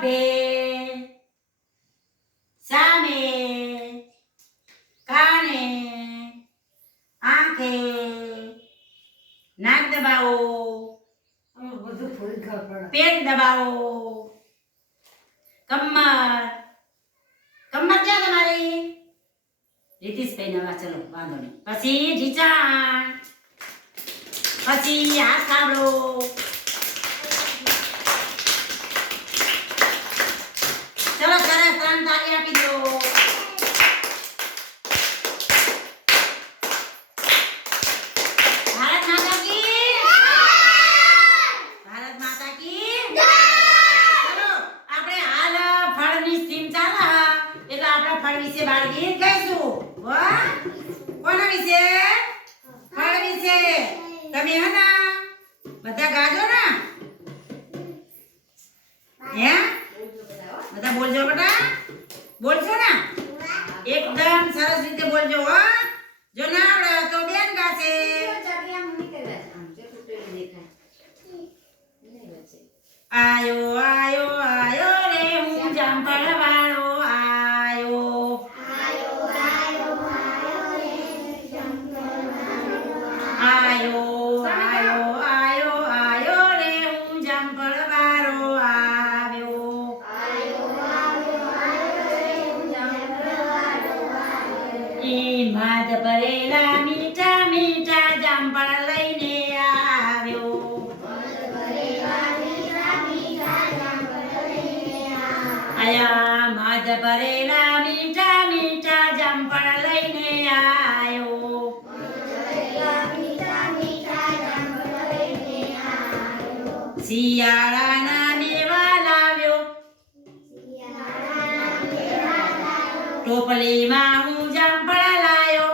ભેલ સામે કાને આંખે નાક દબાવો પેટ દબાવો. કમર. કમર ક્યાં તમારી? રીતિશભાઈ નવા ચલો વાંધો નહીં. પછી જીચા પછી હાથ સાંભળો. ફળની સ્કીમ ચાલે. એટલે આપણે ફળ વિશે બાળ કહીશું વાહ કોના વિશે? ફળ વિશે. તમે હે બધા ગાજો ને? હે? બધા બોલજો બેટા. બોલજો ને? એકદમ સરસ રીતે બોલજો, હો. આયો આયો આયો આયો રે હું જામફળ વાળો આવ્યો. ઈ માદ ભરેલા મીઠા મીઠા જામફળ લઈને આવ્યો. આયા માધ ભરેલા શિયાળાના મેવા લાવ્યો. ટોપલીમાં હું જામફળ લાયો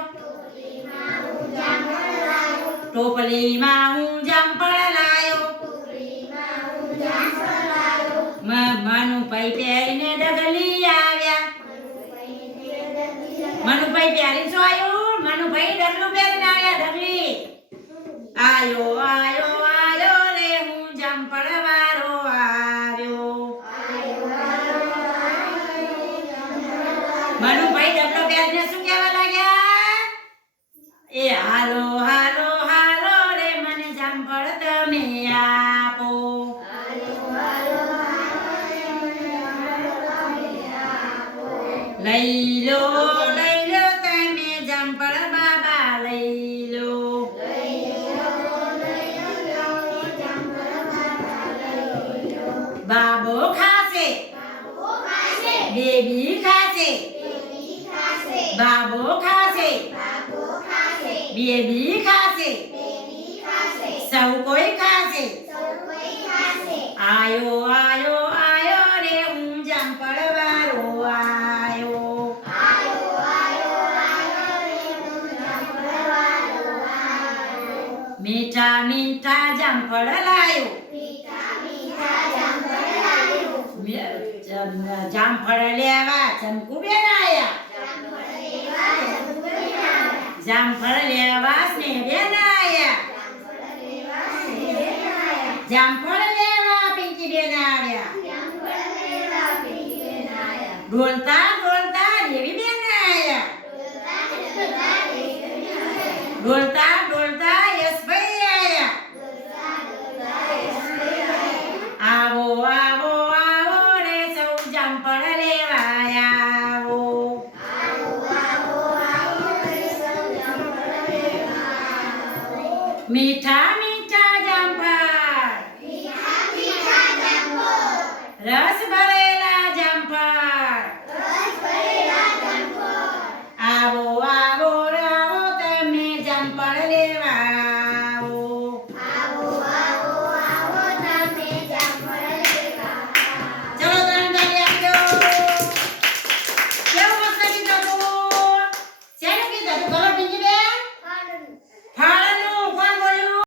ટોપલીમાં હું જામફળ લાયો મનુભાઈ પહેરીને ડગલી આવ્યા. મનુભાઈ પહેરી શું આવ્યું? મનુભાઈ ડગલું પહેરીને આવ્યા, ડગલી. આયો આયો મનુભાઈ ડગલો પહેરીને શું કહેવા લાગ્યા? એ હાલો હાલો હાલો રે મને જામફળ તમે આપો. લઈ લો લઈ લો તમે જામફળ બાબા લઈ લો. બેબી ખાશે. બાબો ખાશે. બેબી ખાશે. સૌ કોઈ ખાશે. આયો આયો આયો રે હું જામફળ વાળો આયો મીઠા મીઠા જામફળ લાયો. જમ- જામફળ લેવા ચમકુ બેન આયા. જામફળ લેવા સ્નેહ બેન આયા જામફળ લેવા પિંકી બેન આવ્યા ઢોલતા ઢોલતા દેવી બેન ઢોલતા ઢોલતા મીઠા